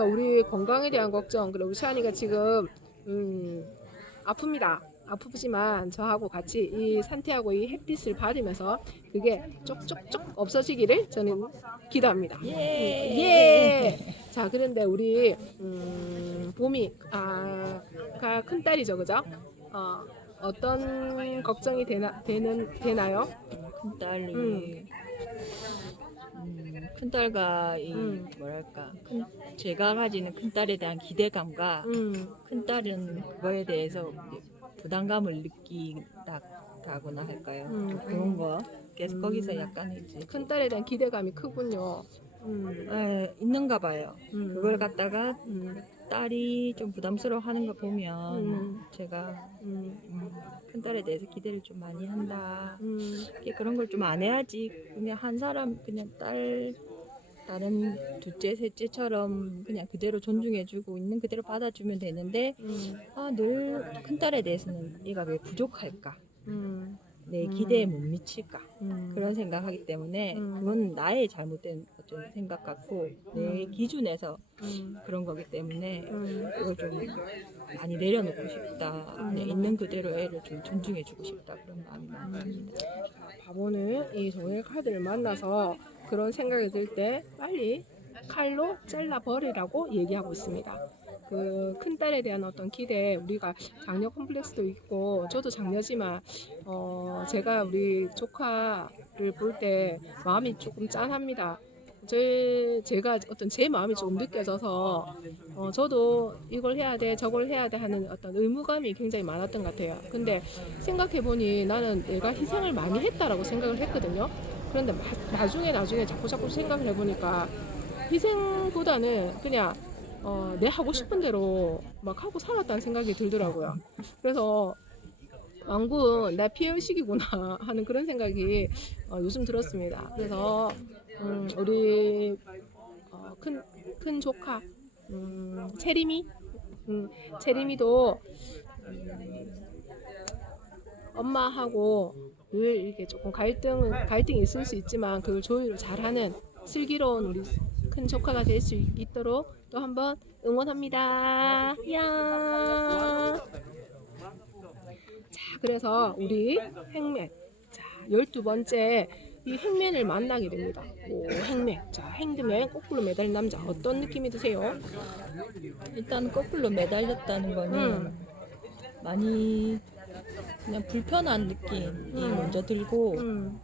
저 우리 건강에 대한 걱정 그리고 우리 시안이가 지금 음, 아픕니다. 아프지만 저하고 같이 이 산태하고 이 햇빛을 받으면서 그게 쪽쪽쪽 없어지기를 저는 기도합니다. 예. 예. 자 그런데 우리 음, 봄이 아가 큰 딸이죠, 그죠? 어, 어떤 걱정이 되나 되는 되나요? 큰 딸이 음. 음, 큰 딸과 이 음. 뭐랄까 큰 제가 가지는 큰 딸에 대한 기대감과 음, 큰 딸은 그거에 대해서 부담감을 느낀다거나 할까요? 음. 그런 거 그래서 음. 거기서 약간 이제 큰 딸에 대한 기대감이 크군요. 음, 에, 있는가 봐요. 음. 그걸 갖다가 음, 딸이 좀 부담스러워하는 거 보면 음. 제가 음, 음, 큰 딸에 대해서 기대를 좀 많이 한다. 그런 걸 좀 안 해야지 그냥 한 사람 그냥 딸 다른 둘째 셋째처럼 그냥 그대로 존중해주고 있는 그대로 받아주면 되는데 음, 아 늘 큰 딸에 대해서는 얘가 왜 부족할까 음, 내 음. 기대에 못 미칠까 음. 그런 생각하기 때문에 음. 그건 나의 잘못된 어떤 생각 같고 내 음. 기준에서 음, 그런 거기 때문에 음, 그걸 좀 많이 내려놓고 싶다 음. 있는 그대로 애를 좀 존중해주고 싶다 그런 마음이 많습니다. 바보는 이 정일 카드를 만나서 그런 생각이 들 때 빨리 칼로 잘라 버리라고 얘기하고 있습니다. 그 큰 딸에 대한 어떤 기대, 우리가 장녀 컴플렉스도 있고, 저도 장녀지만, 어, 제가 우리 조카를 볼 때 마음이 조금 짠합니다. 제, 제가 어떤 제 마음이 조금 느껴져서, 어, 저도 이걸 해야 돼, 저걸 해야 돼 하는 어떤 의무감이 굉장히 많았던 것 같아요. 근데 생각해 보니 나는 내가 희생을 많이 했다라고 생각을 했거든요. 그런데 마- 나중에 나중에 자꾸 자꾸 생각을 해보니까 희생보다는 그냥 어, 내 하고 싶은 대로 막 하고 살았다는 생각이 들더라고요. 그래서 왕군 나 피해의식이구나 하는 그런 생각이 어, 요즘 들었습니다. 그래서 음, 우리 어, 큰, 큰 조카 음, 체리미 음, 체리미도 음, 엄마하고 늘 이렇게 조금 갈등 갈등이 있을 수 있지만 그걸 조율을 잘하는 슬기로운 우리 큰 조카가 될 수 있도록 또 한번 응원합니다. 야. 자, 그래서 우리 행맨 자, 열두 번째 이 행맨을 만나게 됩니다. 오, 행맨. 자, 행드맨 거꾸로 매달린 남자 어떤 느낌이 드세요? 일단 거꾸로 매달렸다는 거는 음. 많이 그냥 불편한 느낌이 음. 먼저 들고 음,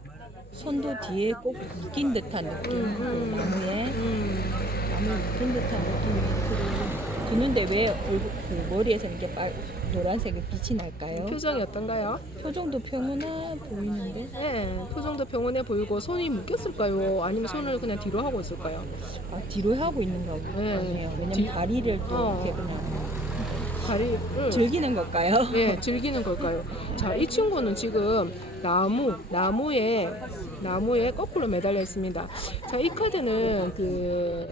손도 뒤에 꼭 묶인 듯한 느낌 음, 음. 그 나무에 음, 나무에 묶인 듯한 느낌이 들- 드는데 왜 얼굴 그 머리에서 이렇게 빨 노란색의 빛이 날까요? 표정이 어떤가요? 표정도 평온해 보이는데 네, 표정도 병원해 보이고 손이 묶였을까요? 아니면 손을 그냥 뒤로 하고 있을까요? 아, 뒤로 하고 있는가 네. 보네요. 왜냐면 뒤- 다리를 또 어. 이렇게 그냥 다리 응. 즐기는 걸까요? 네, 즐기는 걸까요? 자, 이 친구는 지금 나무, 나무에 나무에 거꾸로 매달려 있습니다. 자, 이 카드는 그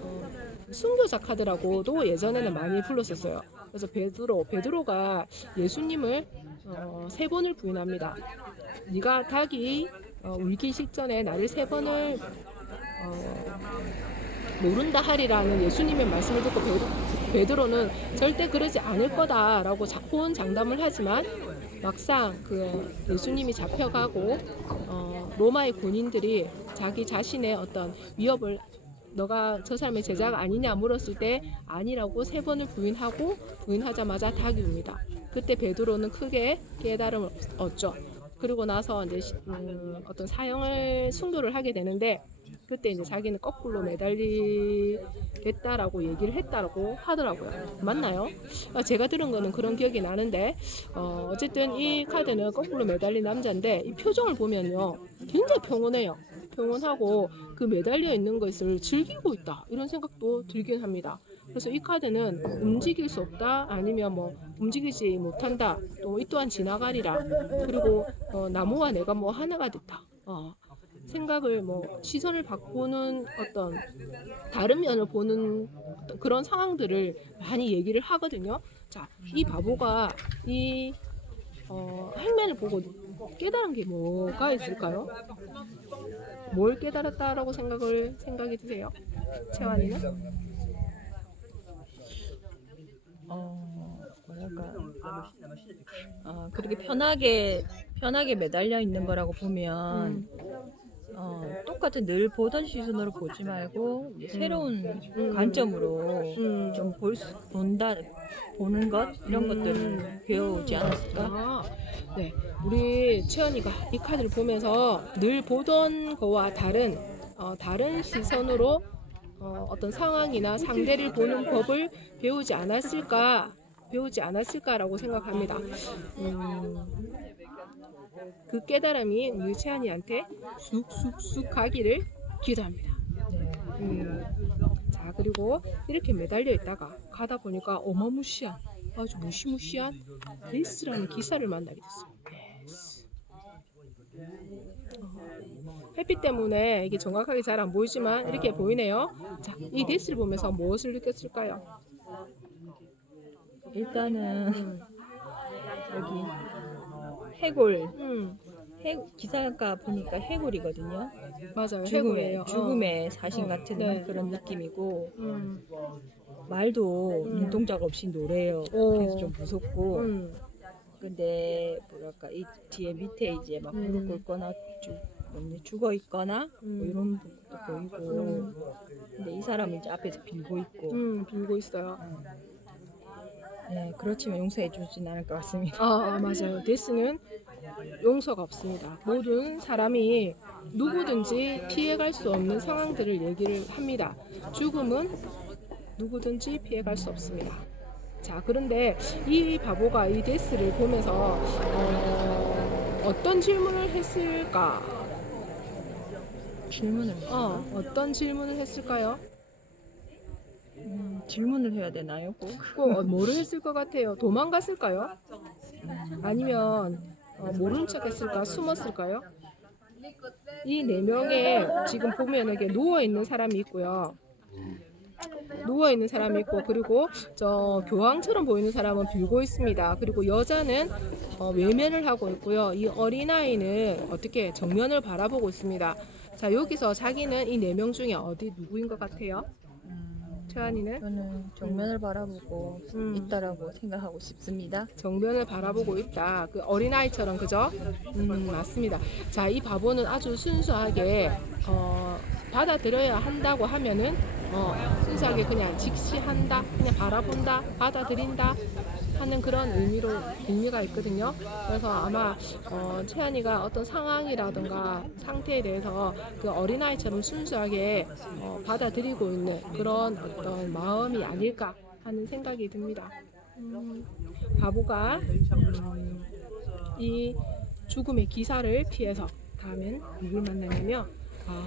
어, 순교자 카드라고도 예전에는 많이 불렀었어요. 그래서 베드로, 베드로가 예수님을 어, 세 번을 부인합니다. 네가 닭이 어, 울기 직전에 나를 세 번을 어, 모른다 하리라는 예수님의 말씀을 듣고 베드로, 베드로는 절대 그러지 않을 거다라고 자혼 장담을 하지만 막상 그 예수님이 잡혀가고 어, 로마의 군인들이 자기 자신의 어떤 위협을 너가 저 사람의 제자가 아니냐 물었을 때 아니라고 세 번을 부인하고 부인하자마자 닭이 웁니다. 그때 베드로는 크게 깨달음을 얻죠. 그리고 나서 이제 시- 음, 어떤 사형을 순교를 하게 되는데 그때 이제 자기는 거꾸로 매달리겠다라고 얘기를 했다라고 하더라고요. 맞나요? 아, 제가 들은 거는 그런 기억이 나는데 어, 어쨌든 이 카드는 거꾸로 매달린 남자인데 이 표정을 보면요 굉장히 평온해요. 평온하고 그 매달려 있는 것을 즐기고 있다 이런 생각도 들긴 합니다. 그래서 이 카드는 움직일 수 없다 아니면 뭐 움직이지 못한다 또 이 또한 지나가리라 그리고 어, 나무와 내가 뭐 하나가 됐다. 어, 생각을 뭐 시선을 바꾸는 어떤 다른 면을 보는 어떤 그런 상황들을 많이 얘기를 하거든요. 자, 이 바보가 이 어, 행면을 보고 깨달은 게 뭐가 있을까요? 뭘 깨달았다라고 생각을 생각이 드세요? 채환이는? 어 뭐랄까 어, 그렇게 편하게 편하게 매달려 있는 거라고 보면 어, 똑같은 늘 보던 시선으로 보지 말고 이제 새로운 음. 관점으로 음. 좀볼 수 본다 보는 것 이런 음. 것들을 배우지 않았을까? 아, 네. 우리 채연이가 이 카드를 보면서 늘 보던 거와 다른 어, 다른 시선으로 어, 어떤 상황이나 상대를 보는 법을 배우지 않았을까 배우지 않았을까라고 생각합니다. 음, 그 깨달음이 우리 채연이한테 쑥쑥쑥 가기를 기도합니다. 네. 음, 자 그리고 이렇게 매달려 있다가 가다 보니까 어마무시한 아주 무시무시한 데스라는 기사를 만나게 됐어요. 데스. 어, 햇빛 때문에 이게 정확하게 잘 안 보이지만 이렇게 보이네요. 자, 이 데스를 보면서 무엇을 느꼈을까요? 일단은 음, 여기 해골 음, 해, 기사가 보니까 해골이거든요. 맞아요. 죽음의 해골이에요. 어. 죽음의 사신 같은 네. 그런 느낌이고 음, 말도 음. 눈동자가 없이 노래요. 오. 그래서 좀 무섭고. 음, 근데 뭐랄까 이 뒤에 밑에 이제 막 음. 무릎 꿇거나 죽, 뭐니, 죽어 있거나 뭐 음. 이런 것도 보이고. 음. 근데 이 사람은 이제 앞에서 빌고 있고. 음, 빌고 있어요. 네, 그렇지만 용서해 주진 않을 것 같습니다. 아, 아, 맞아요. 데스는 용서가 없습니다. 모든 사람이 누구든지 피해갈 수 없는 상황들을 얘기를 합니다. 죽음은 누구든지 피해갈 수 없습니다. 자, 그런데 이 바보가 이 데스를 보면서 어, 어떤 질문을 했을까? 질문을 어, 어떤 질문을 했을까요? 음, 질문을 해야 되나요? 꼭? 꼭 어, 뭐를 했을 것 같아요? 도망갔을까요? 아니면 어, 모른 척 했을까? 숨었을까요? 이 네 명에 지금 보면 이게 누워 있는 사람이 있고요. 누워 있는 사람이 있고 그리고 저 교황처럼 보이는 사람은 빌고 있습니다. 그리고 여자는 어, 외면을 하고 있고요. 이 어린 아이는 어떻게 정면을 바라보고 있습니다. 자 여기서 자기는 이 네 명 중에 어디 누구인 것 같아요? 최한이는 저는 정면을 바라보고 음. 있다라고 생각하고 싶습니다. 정면을 바라보고 있다. 그 어린아이처럼 그죠? 음, 맞습니다. 자, 이 바보는 아주 순수하게 어, 받아들여야 한다고 하면은 어, 순수하게 그냥 직시한다, 그냥 바라본다, 받아들인다 하는 그런 의미로 의미가 있거든요. 그래서 아마 어, 채연이가 어떤 상황이라든가 상태에 대해서 그 어린아이처럼 순수하게 어, 받아들이고 있는 그런 어떤 마음이 아닐까 하는 생각이 듭니다. 음, 바보가 음, 이 죽음의 기사를 피해서 다음엔 누굴 만나냐면 아,